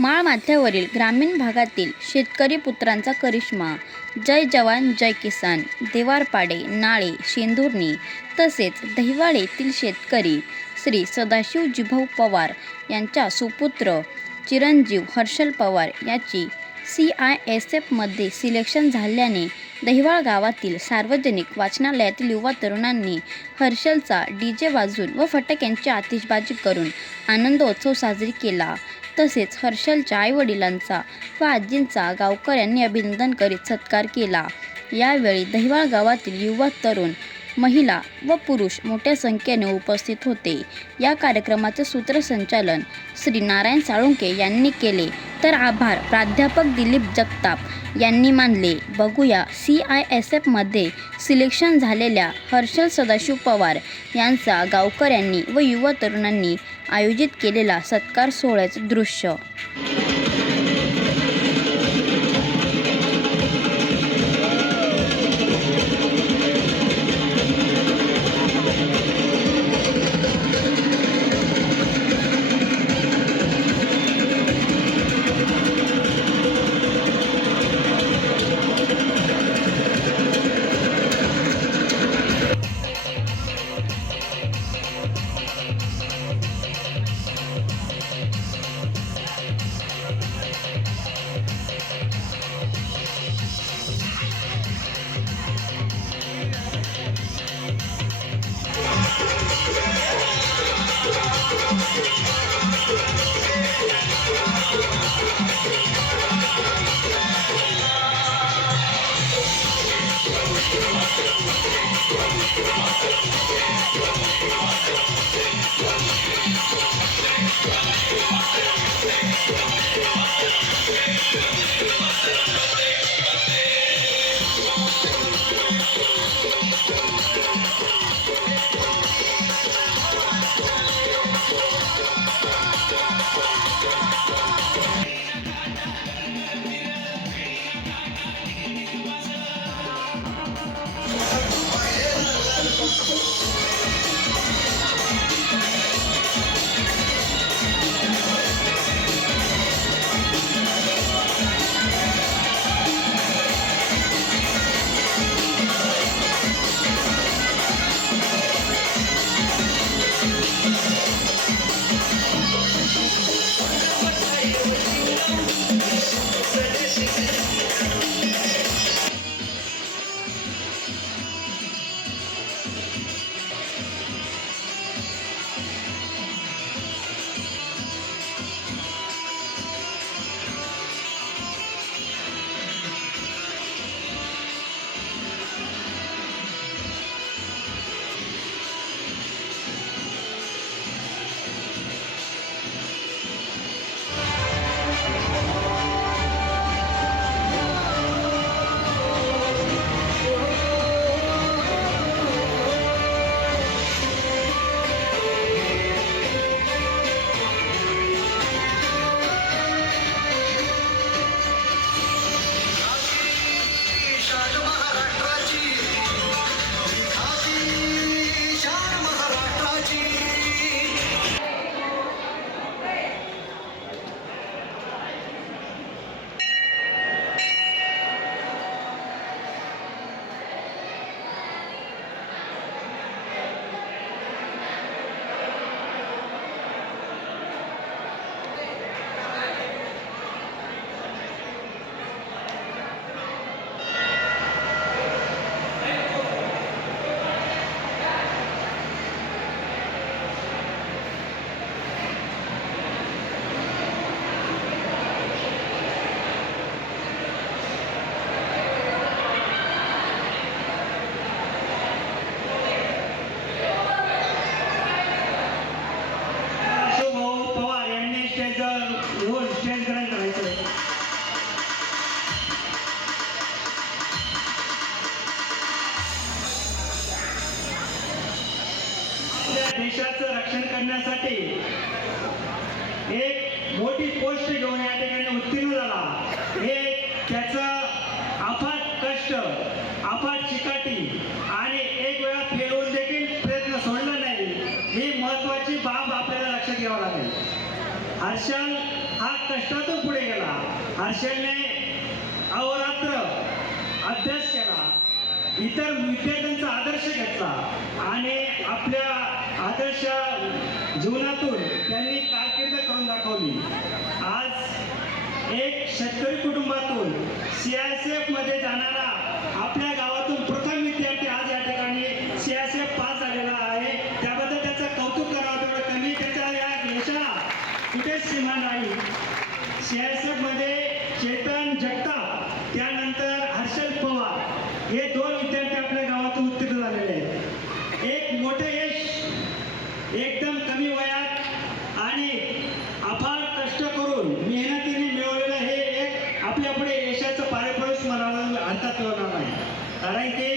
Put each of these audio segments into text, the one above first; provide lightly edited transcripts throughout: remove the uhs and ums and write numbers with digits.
माळ माथ्यावरील ग्रामीण भागातील शेतकरी पुत्रांचा करिश्मा. जय जवान जय किसान. देवारपाडे, नाळे, शेंदुर्णी तसेच दहिवाळ येथील शेतकरी श्री सदाशिव जिभाऊ पवार यांच्या सुपुत्र चिरंजीव हर्षल पवार याची CISF मध्ये सिलेक्शन झाल्याने दहिवाळ गावातील सार्वजनिक वाचनालयातील युवा तरुणांनी हर्षलचा DJ वाजवून व फटाक्यांची आतिषबाजी करून आनंदोत्सव साजरी केला. तसेच हर्षलच्या आईवडिलांचा व आजींचा गावकऱ्यांनी अभिनंदन करीत सत्कार केला. यावेळी दहिवाळ गावातील युवा, तरुण, महिला व पुरुष मोठ्या संख्येने उपस्थित होते. या कार्यक्रमाचे सूत्रसंचालन श्री नारायण साळुंके यांनी केले, तर आभार प्राध्यापक दिलीप जगताप यांनी मानले. बघूया CISF मध्ये सिलेक्शन झालेल्या हर्षल सदाशिव पवार यांचा गावकऱ्यांनी व युवा तरुणांनी आयोजित केलेला सत्कार सोहळ्याचे दृश्य. देशाचं रक्षण करण्यासाठी एक मोठी पोस्ट घेऊन या ठिकाणी उत्तीर्ण झाला. हे त्याचं अफाट कष्ट, अफाट चिकाटी आणि एक वेळा फेलवून देखील प्रयत्न सोडला नाही, ही महत्वाची बाब आपल्याला लक्षात घ्यावं लागेल. हर्षल हा कष्टातून पुढे गेला. हर्षलने अहोरात्र अभ्यास केला, इतर विद्यार्थ्यांचा आदर्श घेतला आणि आपल्या आदर्श जीवनातून त्यांनी कारकीर्द करून दाखवली. आज एक शेतकरी कुटुंबातून CISF मध्ये जाणारा आपल्या गावातून प्रथम विद्यार्थी आज या ठिकाणी CISF पास झालेला आहे. त्याबद्दल त्याचं कौतुक करावं तेवढं कमी. त्याच्या या यशाला कुठेच सीमा नाही. CISF मध्ये चेतन जगताप, त्यानंतर हर्षल पवार हे 2 विद्यार्थी आपल्या गावातून उत्तीर्ण झालेले आहेत. एक मोठे यश एकदम कमी वयात आणि अफाट कष्ट करून मेहनतीने मिळवलेलं हे एक आपल्यापुढे यशाचं पारितोषिक म्हणायला हरकत होणार नाही. कारण की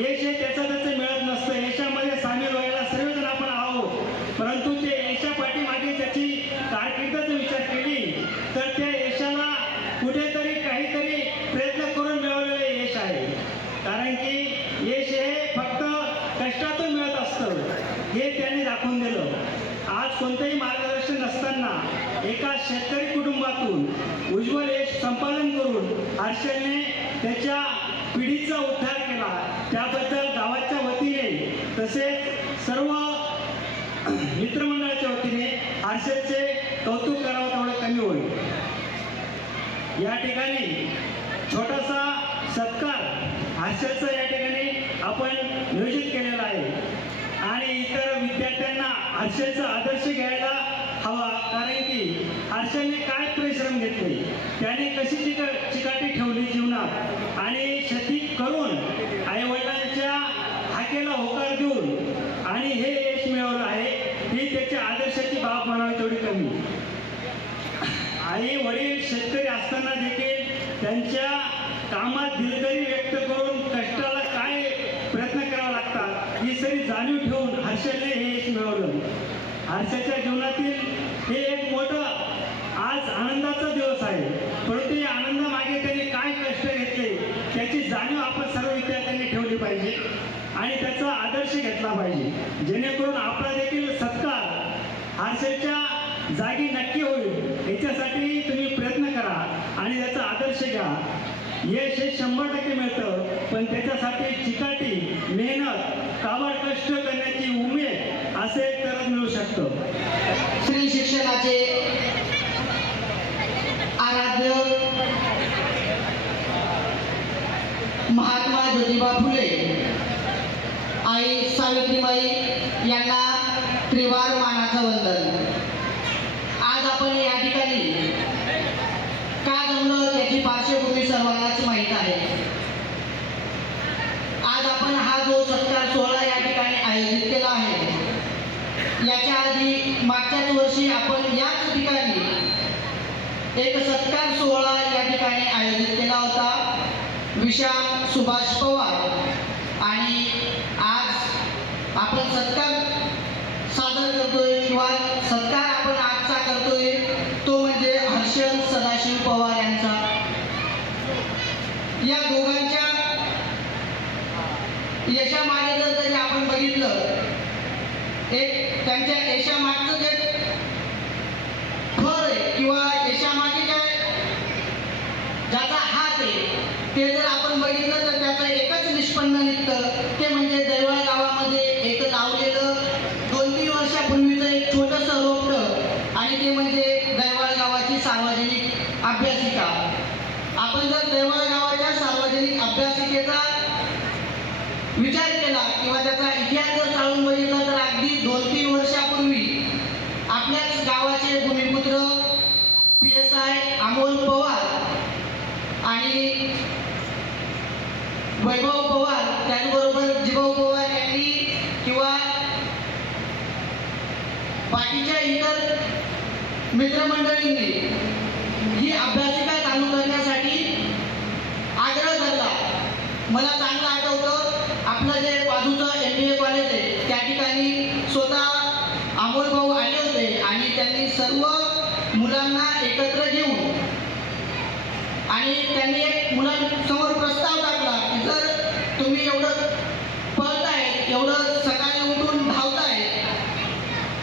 यश हे त्याचं मिळत नसतं. यशामध्ये सामील व्हायला सर्वजण आपण आहोत, परंतु ते यशापाठी मागे त्याची कारकिर्दीचा विचार केली तर त्या यशाला कुठेतरी काहीतरी प्रयत्न करून मिळवलेलं यश आहे. कारण की यश हे फक्त कष्टातून मिळत असतं हे त्यांनी दाखवून दिलं. आज कोणतंही मार्गदर्शन नसताना एका शेतकरी कुटुंबातून उज्ज्वल यश संपादन करून हर्षलने त्याच्या पिढीचा उद्धार केला. त्याबद्दल गावाच्या वतीने तसेच सर्व मित्रमंडळाच्या वतीने हर्षलचे कौतुक करावं तेवढं कमी होईल. या ठिकाणी छोटासा सत्कार हर्षलचा या ठिकाणी आपण नियोजित केलेला आहे आणि इतर विद्यार्थ्यांना हर्षलचा आदर्श घ्यायला हवा. कारण की हर्षलने काय परिश्रम घेतले, त्याने कशी चिकाटी ठेवली जीवनात आणि शेती करून आईवडिलांच्या हाकेला होकार देऊन आणि हे यश मिळवलं आहे. ही त्याच्या आदर्शाची बाब म्हणावी तेवढी कमी. आई वडील शेतकरी असताना देखील त्यांच्या कामात दिलगिरी व्यक्त करून कष्टाला काय प्रयत्न करावे लागतात ही सरी जाणीव ठेवून हर्षलने हे यश मिळवलं. हर्षलच्या जीवनातील हे एक मोठं आज आनंदाचा दिवस आहे, परंतु या आनंदामागे त्यांनी काय कष्ट घेतले त्याची जाणीव आपण सर्व विद्यार्थ्यांनी ठेवली पाहिजे आणि त्याचा आदर्श घेतला पाहिजे, जेणेकरून आपला देखील सत्कार हर्षलच्या जागी नक्की होईल. याच्यासाठी तुम्ही प्रयत्न करा आणि त्याचा आदर्श घ्या. यश हे 100% मिळतं, पण त्याच्यासाठी चिकाटी, मेहनत, काबाड कष्ट करण्याची उमेद असेल तरच मिळू शकतं. स्त्री शिक्षणाचे आराध्य महात्मा ज्योतिबा फुले आई सावित्रीबाई यांना त्रिवार मानाचं वंदन. आज आपण या ठिकाणी का जमलं त्याची पार्श्वभूमी सर्वांनाच माहीत आहे. आज आपण हा जो सत्कार सोहळा या ठिकाणी आयोजित केला आहे, याच्या आधी मागच्याच वर्षी आपण याच ठिकाणी एक सत्कार सोहळा या ठिकाणी आयोजित केला होता. विशाल सुभाष पवार आणि आज आपण सत्कार सादर करतोय किंवा सत्कार आपण आजचा करतोय तो म्हणजे हर्षल सदाशिव पवार यांचा. या दोघांच्या यशामागे जर तरी आपण बघितलं, एक त्यांच्या यशामागचं जे फळ आहे किंवा यशामागे काय ज्याचा हात आहे ते जर आपण बघितलं तर त्याचं एकच निष्पन्न निघतं, ते म्हणजे दैवळ गावामध्ये एक लावलेलं 2-3 वर्षापूर्वीचं एक छोटंसं रोपटं आणि ते म्हणजे दैवळ गावाची सार्वजनिक अभ्यासिका. आपण जर दैवळ गावाच्या सार्वजनिक अभ्यासिकेचा विचार केला किंवा त्याचा इतिहास जर चालून बघितला तर अगदी 2-3 वर्षापूर्वी आपल्याच गावाचे भूमिपुत्र PSI अमोल पवार आणि वैभव पवार, त्याचबरोबर जिभाऊ पवार यांनी किंवा बाकीच्या इतर मित्रमंडळींनी ही अभ्यासिका चालू करण्यासाठी आग्रह धरला. मला चांगलं आठवतं, आपलं जे बाजूचं MBA कॉलेज आहे त्या ठिकाणी स्वतः अमोल भाऊ आले होते आणि त्यांनी सर्व मुलांना एकत्र घेऊन आणि त्यांनी एक मुलांसमोर प्रस्ताव टाकला की जर तुम्ही एवढं पळताय, एवढं सकाळी उठून धावताय,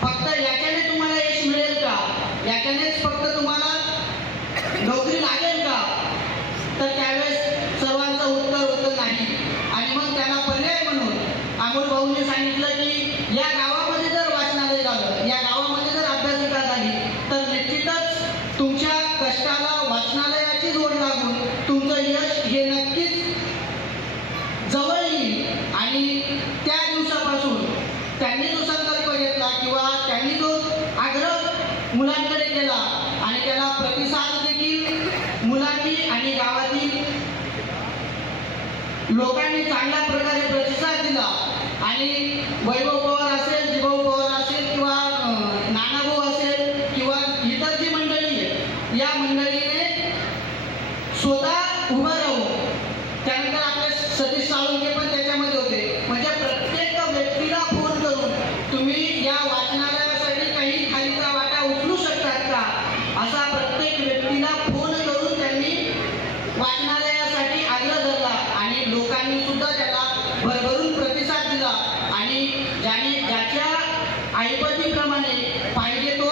फक्त याच्याने तुम्हाला यश मिळेल का? याच्यानेच फक्त तुम्हाला प्रतिसाद देखील मुलांनी आणि गावातील लोकांनी चांगल्या प्रकारे प्रतिसाद दिला आणि वैभव पवार असेल, जिभाऊ पवार असेल किंवा नानाभाऊ असेल किंवा इतर जी मंडळी आहे या मंडळीने स्वतः उभं राहून, त्यानंतर आपले सतीश साळुंके पण त्याच्यामध्ये होते, म्हणजे प्रत्येक व्यक्तीला फोन करून तुम्ही या वाचनालयासाठी काही खालीचा वाटा उचलू शकतात का असा प्रत्येक व्यक्तीला फोन करून त्यांनी वाचनालयासाठी आग्रह धरला आणि लोकांनी सुद्धा त्याला भरभरून प्रतिसाद दिला आणि ज्याच्या ऐपतीप्रमाणे पाहिजे तो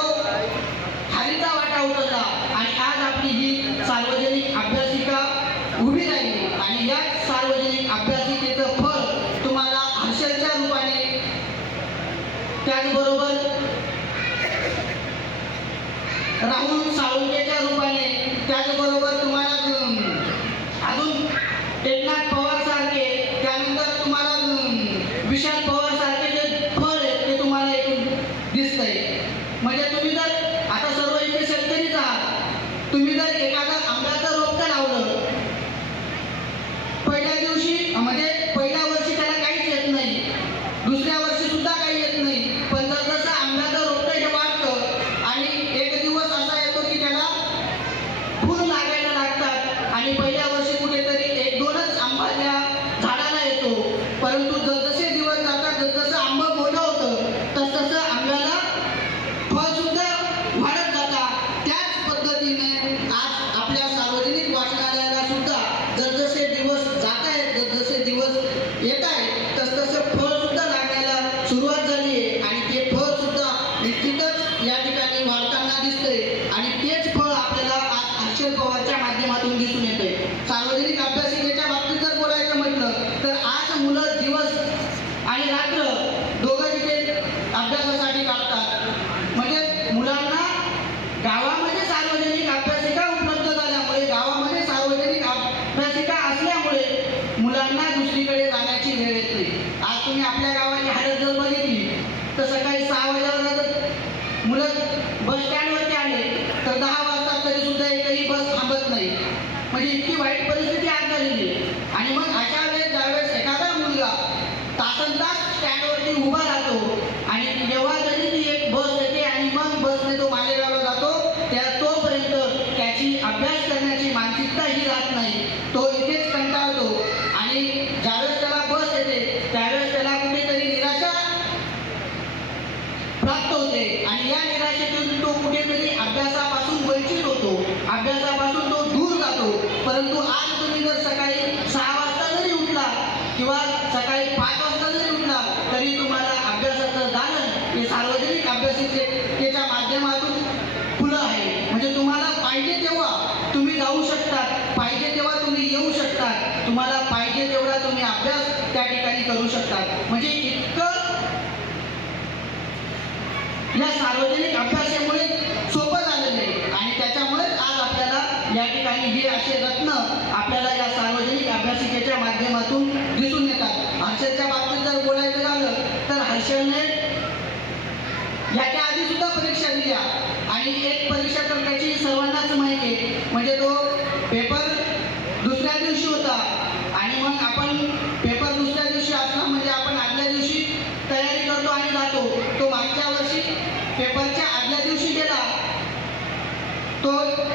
खालीचा वाटा उचलला आणि आज आपली ही सार्वजनिक अभ्यासिका उभी राहिली आणि या सार्वजनिक अभ्यासिकेचं फळ तुम्हाला हर्षलच्या रूपाने, त्याचबरोबर राहुल साळुंकेच्या रूपाने, त्याचबरोबर तुम्हाला अजून एकनाथ पवार सारखे, त्यानंतर तुम्हाला विशाल पवार सारखे जे फळ आहेत ते तुम्हाला इथून दिसतंय. म्हणजे तुम्ही जर आता सर्व इथे शेतकरीच आहात, तुम्ही जर एखादं आंब्याचं रोपटं लावलं, पहिल्या दिवशी म्हणजे पहिल्या वर्षी त्याला काहीच येत नाही, दुसऱ्या वर्षी सुद्धा काही येत नाही, पण जसं आंब्याचं रोपटं हे वाढतं आणि एक दिवस असा येतो की त्याला फुल लागायला लागतात आणि पहिल्या वर्षी कुठेतरी एक दोनच आंबा त्या झाडाला येतो, परंतु जसजसे दिवस जातात, जसजसं आंबं मोठं होतं तसतसं आंब्याला फळ सुद्धा वाढत जातात. त्याच पद्धतीने आज आपल्या सार्वजनिक वाचनालयाला सुद्धा जसजसे दिवस जात आहेत, जसजसे दिवस येत आहेत तसतसं फळ सुद्धा लागण्याला सुरुवात झाली आहे आणि ते फळ सुद्धा निश्चितच या ठिकाणी वाढताना दिसतंय आणि तेच फळ आपल्याला आज हर्षल पवारच्या माध्यमातून दिसून येतंय. सार्वजनिक अभ्यासिकेच्या बाबतीत जर बोलायचं म्हटलं तर आज मुलं दिवस आणि रात्र दोघं तिथे अभ्यासासाठी काढतात. म्हणजे मुलांना गावामध्ये सार्वजनिक अभ्यासिका उपलब्ध झाल्यामुळे, गावामध्ये सार्वजनिक अभ्यासिका असल्यामुळे मुलांना दुसरीकडे जाण्याची वेळ येत नाही. आज तुम्ही आपल्या गावाची हालत जर बघितली तर सकाळी 6 वाजल्यावर जर मुलं बस स्टँडवरती आले तर 10 वाजता तरी सुद्धा एकही बस थांबत नाही. म्हणजे इतकी वाईट परिस्थिती आज झालेली आहे. आणि मग अशा वेळेस ज्यावेळेस एखादा मुलगा तासनतास स्टँडवरती उभा राहतो आणि जेव्हा तरी ती एक बस येते आणि मग बसने तो मालेगावला जातो, तोपर्यंत त्याची अभ्यास करण्याची मानसिकता ही राहत नाही, तो इथेच कंटाळतो आणि ज्यावेळेस त्याला बस येते त्यावेळेस त्याला कुठेतरी निराशा प्राप्त होते आणि या निराशेतून तो कुठेतरी अभ्यासापासून वंचित होतो, अभ्यासापासून तो दूर जातो. परंतु आज तुम्ही जर सकाळी 6 वाजता जरी उठला किंवा सकाळी 5 वाजता जरी उठला तरी तुम्हाला अभ्यासाचं दालन हे सार्वजनिक अभ्यासिकेच्या माध्यमातून खुलं आहे. म्हणजे तुम्हाला पाहिजे तेव्हा तुम्ही जाऊ शकतात, पाहिजे तेव्हा तुम्ही येऊ शकतात, तुम्हाला पाहिजे तेवढा तुम्ही अभ्यास त्या ठिकाणी करू शकतात. म्हणजे इतकं या सार्वजनिक अभ्यासामुळे सोपं झालेलं आहे आणि त्याच्यामुळेच आज आपल्याला या ठिकाणी हे असे रत्न आपल्याला या सार्वजनिक अभ्यासिकेच्या माध्यमातून दिसून येतात. हर्षलच्या बाबतीत जर बोलायचं झालं तर हर्षलने याच्या आधी सुद्धा परीक्षा दिल्या आणि एक परीक्षा तर त्याची सर्वांनाच माहिती आहे, म्हणजे तो पेपर दुसऱ्या दिवशी होता आणि मग आपण पेपर दुसऱ्या दिवशी असला म्हणजे आपण आदल्या दिवशी तयारी करतो आणि जातो. तो मागच्या वर्षी पेपरच्या आदल्या दिवशी गेला, तो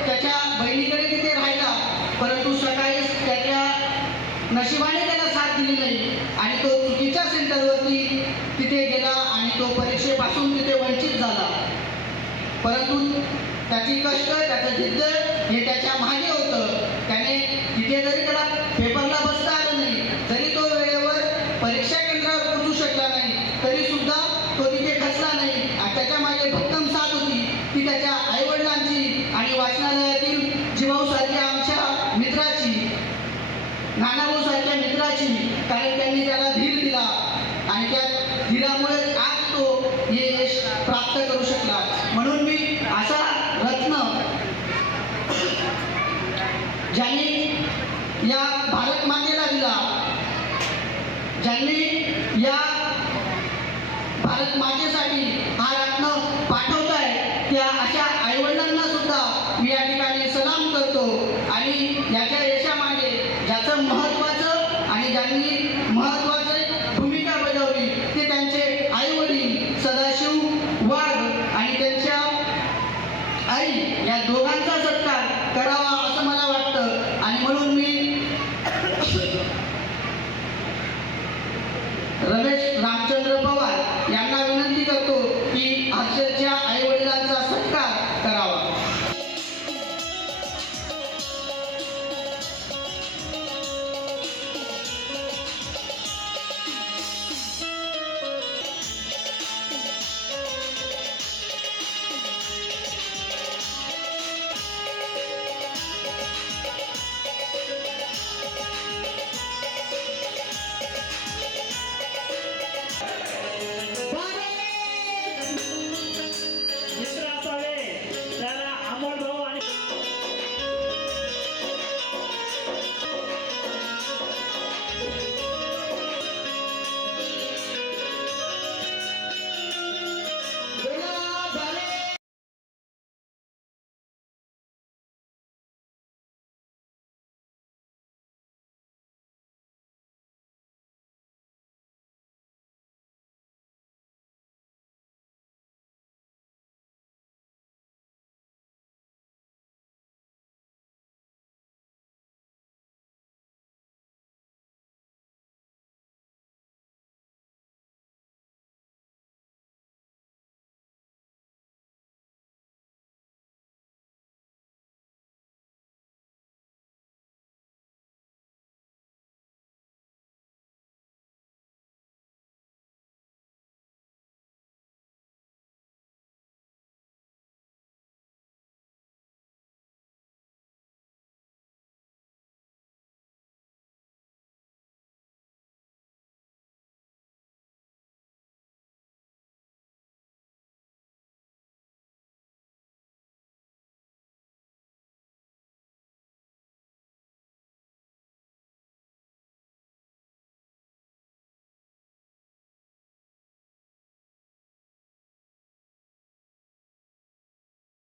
त्याच्या बहिणीकडे तिथे राहिला, परंतु सकाळी त्याच्या नशिबाने त्याला साथ दिली नाही आणि तो चुकीच्या सेंटरवरती तिथे गेला आणि तो परीक्षेपासून तिथे वंचित झाला. परंतु त्याची कष्ट, त्याचं जिद्द हे त्याच्या मागे होतं. त्याने तिथे जरी त्याला पेपरला बसता आलं नाही, जरी तो वेळेवर परीक्षा केंद्रावर पोहोचू शकला नाही, तरी सुद्धा तो तिथे खचला नाही आणि त्याच्या मागे भक्कम साथ होती ती त्याच्या आईवडिलांची आणि वाचनालयातील जिभाऊ सारख्या आमच्या मित्राची, नानाभाऊ सारख्या मित्राची, कारण त्यांनी त्याला धीर दिला आणि त्या धीरामुळे आज तो हे यश प्राप्त करू शकला. म्हणून मी असा रत्न ज्यांनी या